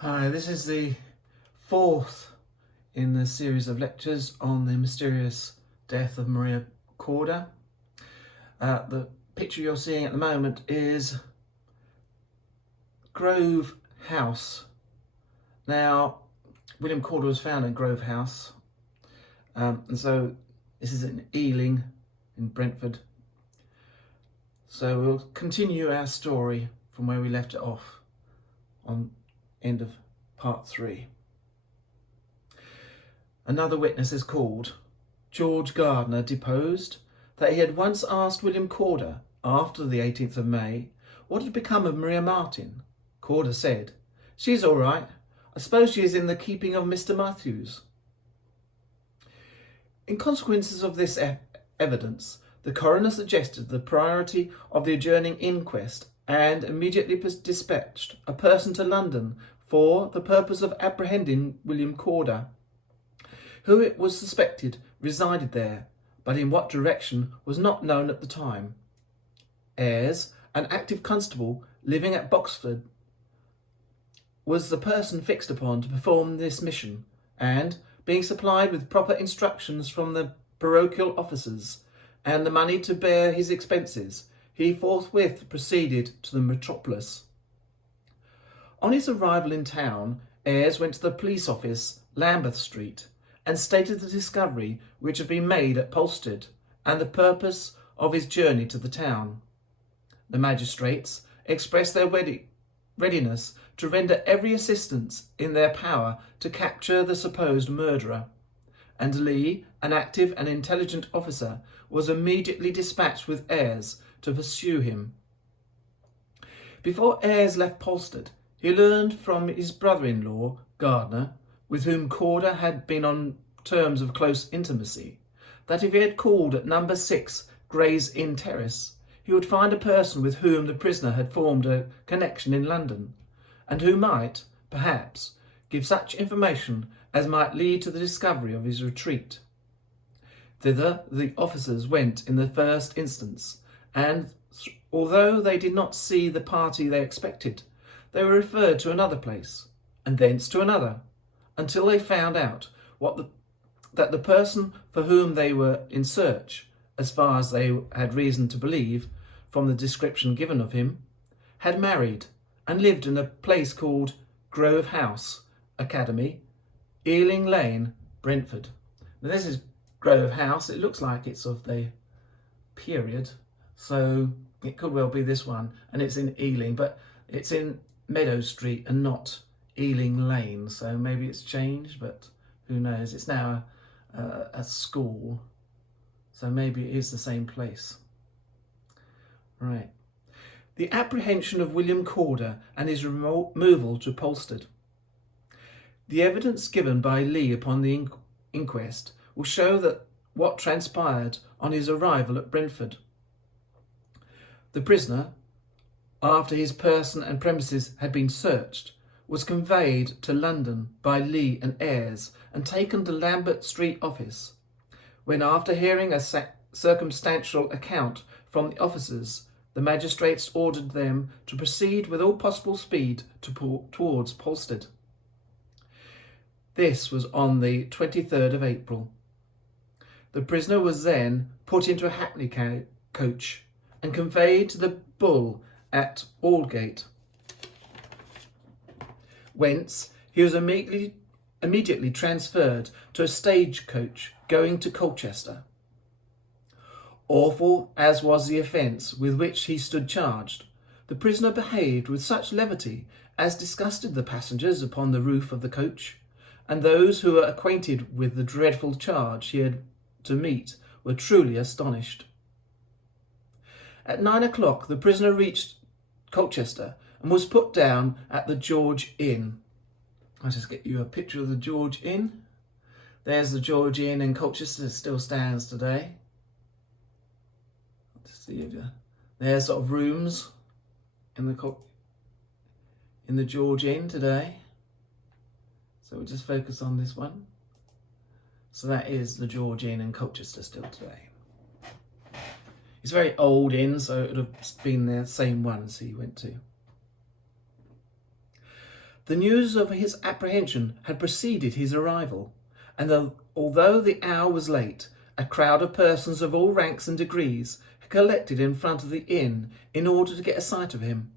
Hi, this is the fourth in the series of lectures on the mysterious death of Maria Corder. The picture you're seeing at the moment is Grove House. Now, William Corder was found in Grove House, and so this is in Ealing in Brentford. So we'll continue our story from where we left it off on end of part 3. Another witness is called. George Gardner deposed that he had once asked William Corder, after the 18th of May, what had become of Maria Marten. Corder said, "She's all right. I suppose she is in the keeping of Mr. Matthews." In consequence of this evidence, the coroner suggested the priority of the adjourning inquest and immediately dispatched a person to London for the purpose of apprehending William Corder, who it was suspected resided there, but in what direction was not known at the time. Ayres, an active constable living at Boxford, was the person fixed upon to perform this mission, and, being supplied with proper instructions from the parochial officers and the money to bear his expenses, he forthwith proceeded to the metropolis. On his arrival in town, Ayres went to the police office, Lambeth Street, and stated the discovery which had been made at Polstead and the purpose of his journey to the town. The magistrates expressed their readiness to render every assistance in their power to capture the supposed murderer, and Lee, an active and intelligent officer, was immediately dispatched with Ayres to pursue him. Before Ayres left Polstead, he learned from his brother-in-law, Gardner, with whom Corder had been on terms of close intimacy, that if he had called at No. 6 Gray's Inn Terrace, he would find a person with whom the prisoner had formed a connection in London, and who might, perhaps, give such information as might lead to the discovery of his retreat. Thither the officers went in the first instance, and although they did not see the party they expected, they were referred to another place, and thence to another, until they found out that the person for whom they were in search, as far as they had reason to believe from the description given of him, had married and lived in a place called Grove House, Academy, Ealing Lane, Brentford. Now this is Grove House. It looks like it's of the period, so it could well be this one, and it's in Ealing, but it's in Meadow Street and not Ealing Lane, so maybe it's changed, but who knows. It's now a school, so maybe it is the same place. Right. The apprehension of William Corder and his removal to Polstead. The evidence given by Lee upon the inquest will show that what transpired on his arrival at Brentford. The prisoner, after his person and premises had been searched, was conveyed to London by Lee and Ayres and taken to Lambeth Street office, when, after hearing a circumstantial account from the officers, the magistrates ordered them to proceed with all possible speed towards Polstead. This was on the 23rd of April. The prisoner was then put into a hackney coach and conveyed to the Bull at Aldgate, whence he was immediately transferred to a stagecoach going to Colchester. Awful as was the offence with which he stood charged, the prisoner behaved with such levity as disgusted the passengers upon the roof of the coach, and those who were acquainted with the dreadful charge he had to meet were truly astonished. At 9 o'clock the prisoner reached Colchester and was put down at the George Inn. I'll just get you a picture of the George Inn. There's the George Inn in Colchester. It still stands today. Let's see if there's sort of rooms in the George Inn today. So we'll just focus on this one. So that is the George Inn in Colchester still today. It's a very old inn, so it would have been the same one as he went to. The news of his apprehension had preceded his arrival, and although the hour was late, a crowd of persons of all ranks and degrees had collected in front of the inn in order to get a sight of him.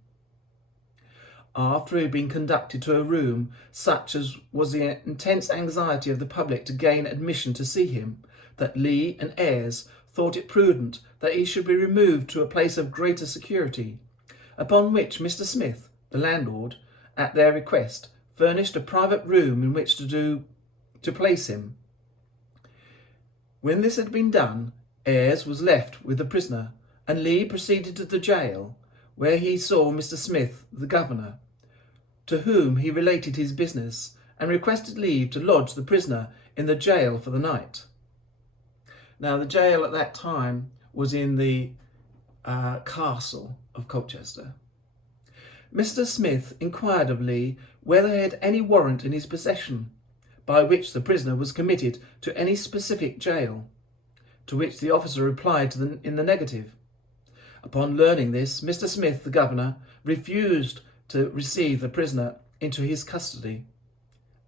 After he had been conducted to a room such as was the intense anxiety of the public to gain admission to see him, that Lee and Ayres thought it prudent that he should be removed to a place of greater security, upon which Mr. Smith, the landlord, at their request, furnished a private room in which to place him. When this had been done, Ayres was left with the prisoner, and Lee proceeded to the jail, where he saw Mr. Smith, the governor, to whom he related his business, and requested leave to lodge the prisoner in the jail for the night. Now, the jail at that time was in the castle of Colchester. Mr. Smith inquired of Lee whether he had any warrant in his possession, by which the prisoner was committed to any specific jail, to which the officer replied in the negative. Upon learning this, Mr. Smith, the governor, refused to receive the prisoner into his custody.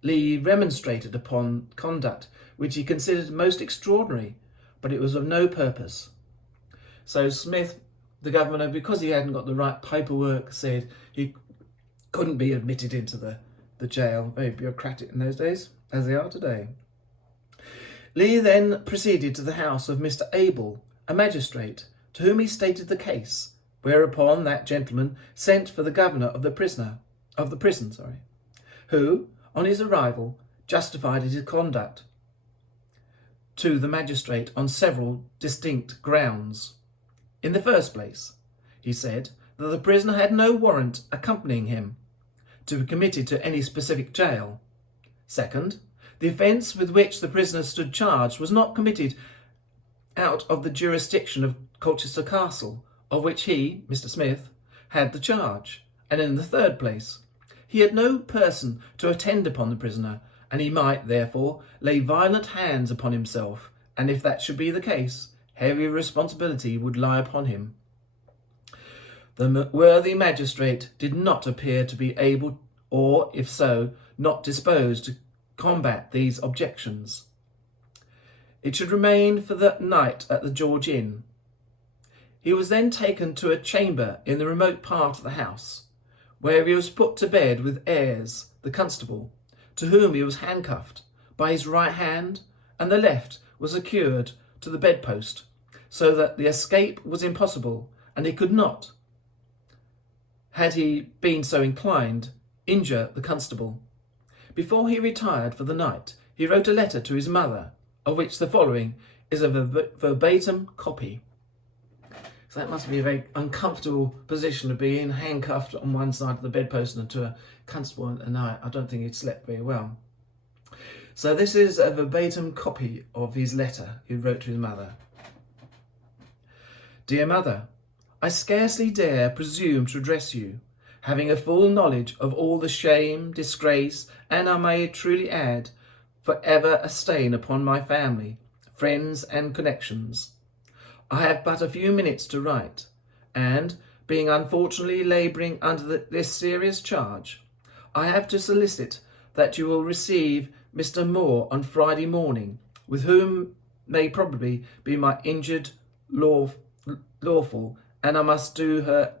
Lee remonstrated upon conduct which he considered most extraordinary, but it was of no purpose. So Smith, the governor, because he hadn't got the right paperwork, said he couldn't be admitted into the jail. Very bureaucratic in those days, as they are today. Lee then proceeded to the house of Mr. Abel, a magistrate, to whom he stated the case, whereupon that gentleman sent for the governor of the prison, who, on his arrival, justified his conduct to the magistrate on several distinct grounds. In the first place, he said that the prisoner had no warrant accompanying him to be committed to any specific jail. Second, the offence with which the prisoner stood charged was not committed out of the jurisdiction of Colchester Castle, of which he, Mr. Smith, had the charge. And in the third place, he had no person to attend upon the prisoner, and he might, therefore, lay violent hands upon himself, and if that should be the case, heavy responsibility would lie upon him. The worthy magistrate did not appear to be able, or, if so, not disposed to combat these objections. It should remain for the night at the George Inn. He was then taken to a chamber in the remote part of the house, where he was put to bed with Ayres, the constable, to whom he was handcuffed by his right hand, and the left was secured to the bedpost, so that the escape was impossible, and he could not, had he been so inclined, injure the constable. Before he retired for the night, he wrote a letter to his mother, of which the following is a verbatim copy. So that must be a very uncomfortable position to be in, handcuffed on one side of the bedpost and to a constable at night. I don't think he'd slept very well. So this is a verbatim copy of his letter he wrote to his mother. Dear Mother, I scarcely dare presume to address you, having a full knowledge of all the shame, disgrace, and I may truly add, for ever a stain upon my family, friends and connections. I have but a few minutes to write, and, being unfortunately labouring under this serious charge, I have to solicit that you will receive Mr. Moore on Friday morning, with whom may probably be my injured lawful, and I must do her...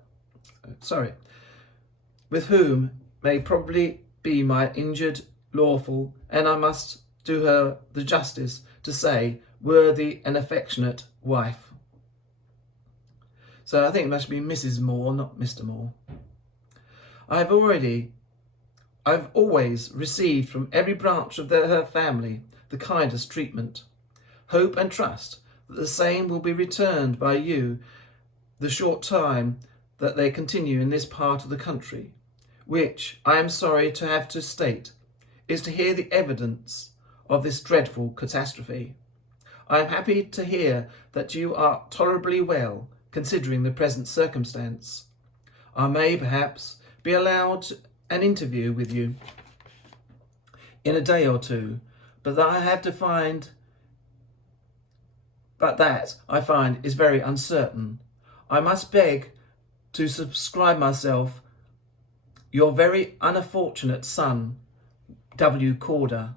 with whom may probably be my injured lawful, and I must do her the justice to say, worthy and affectionate wife. So I think it must be Mrs. Moore, not Mr. Moore. I've always received from every branch of her family the kindest treatment. Hope and trust that the same will be returned by you the short time that they continue in this part of the country, which, I am sorry to have to state, is to hear the evidence of this dreadful catastrophe. I am happy to hear that you are tolerably well, considering the present circumstance. I may, perhaps, be allowed an interview with you in a day or two, but that I find is very uncertain. I must beg to subscribe myself your very unfortunate son, W. Corder.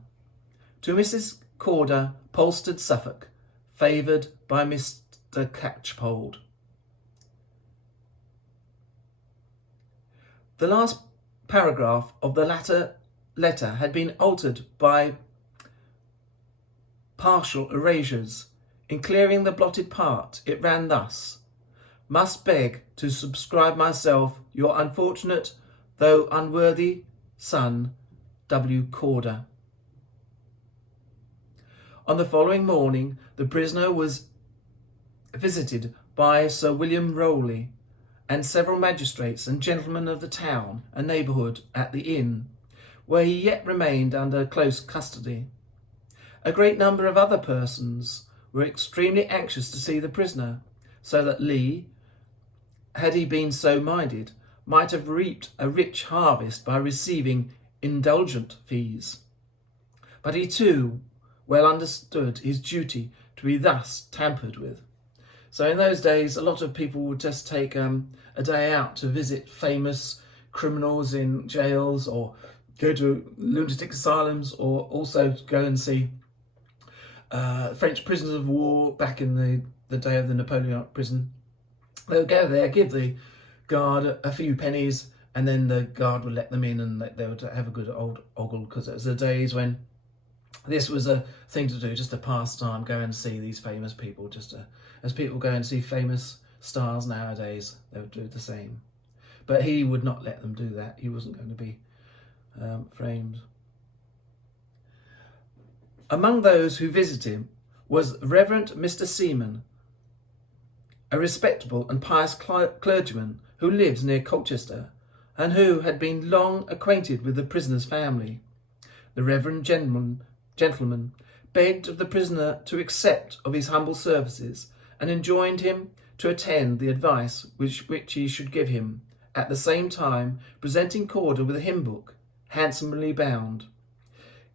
To Mrs. Corder, Polstead, Suffolk, favoured by Mr. Catchpold. The last paragraph of the latter letter had been altered by partial erasures. In clearing the blotted part, it ran thus: must beg to subscribe myself, your unfortunate though unworthy son, W. Corder. On the following morning, the prisoner was visited by Sir William Rowley and several magistrates and gentlemen of the town and neighbourhood at the inn, where he yet remained under close custody. A great number of other persons were extremely anxious to see the prisoner, so that Lee, had he been so minded, might have reaped a rich harvest by receiving indulgent fees. But he too well understood his duty to be thus tampered with. So in those days, a lot of people would just take a day out to visit famous criminals in jails, or go to lunatic asylums, or also go and see French prisoners of war back in the day of the Napoleonic prison. They would go there, give the guard a few pennies, and then the guard would let them in and they would have a good old ogle, because it was the days when this was a thing to do, just a pastime, go and see these famous people, as people go and see famous stars nowadays, they would do the same. But he would not let them do that. He wasn't going to be framed. Among those who visited him was Reverend Mr. Seaman, a respectable and pious clergyman who lives near Colchester, and who had been long acquainted with the prisoner's family. The reverend gentleman begged of the prisoner to accept of his humble services, and enjoined him to attend the advice which he should give him, at the same time presenting Corder with a hymn book, handsomely bound.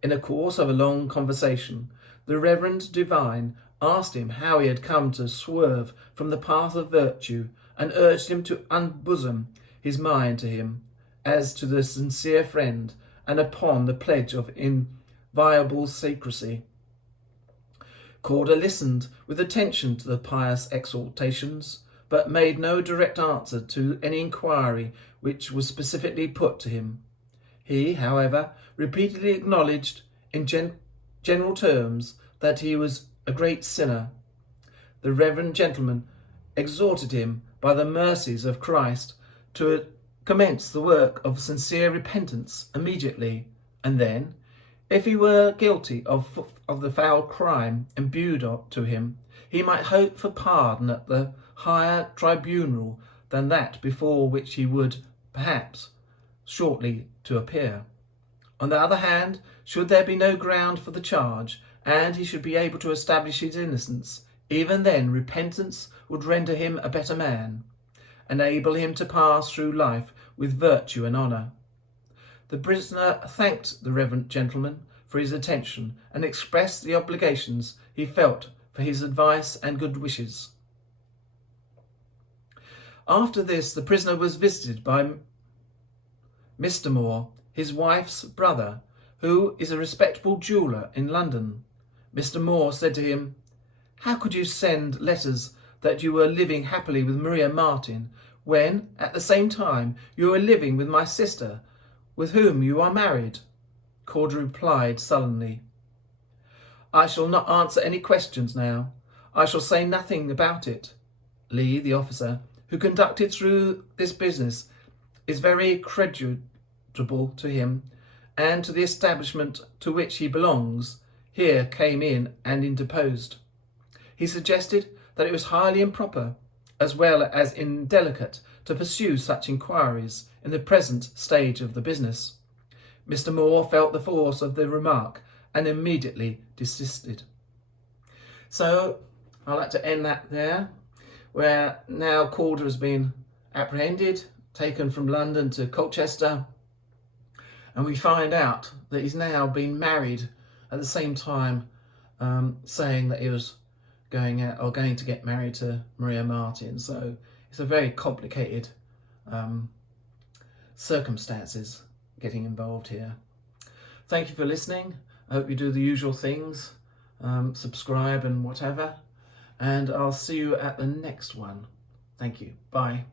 In a course of a long conversation, the reverend divine asked him how he had come to swerve from the path of virtue, and urged him to unbosom his mind to him as to the sincere friend, and upon the pledge of inviolable secrecy. Corder listened with attention to the pious exhortations, but made no direct answer to any inquiry which was specifically put to him. He, however, repeatedly acknowledged in general terms that he was a great sinner. The reverend gentleman exhorted him by the mercies of Christ to commence the work of sincere repentance immediately, and then, if he were guilty of the foul crime imputed to him, he might hope for pardon at the higher tribunal than that before which he would, perhaps, shortly to appear. On the other hand, should there be no ground for the charge, and he should be able to establish his innocence, even then repentance would render him a better man, enable him to pass through life with virtue and honour. The prisoner thanked the reverend gentleman for his attention, and expressed the obligations he felt for his advice and good wishes. After this, the prisoner was visited by Mr. Moore, his wife's brother, who is a respectable jeweller in London. Mr. Moore said to him, "How could you send letters that you were living happily with Maria Marten, when, at the same time, you are living with my sister, with whom you are married?" Corder replied sullenly, "I shall not answer any questions now. I shall say nothing about it. Lee, the officer, who conducted through this business, is very creditable to him and to the establishment to which he belongs, here came in and interposed. He suggested that it was highly improper, as well as indelicate, to pursue such inquiries in the present stage of the business. Mr. Moore felt the force of the remark and immediately desisted." So I'd like to end that there, where now Corder has been apprehended, taken from London to Colchester, and we find out that he's now been married at the same time, saying that he was going to get married to Maria Marten. So it's a very complicated circumstances getting involved here. Thank you for listening. I hope you do the usual things, subscribe and whatever, and I'll see you at the next one. Thank you. Bye.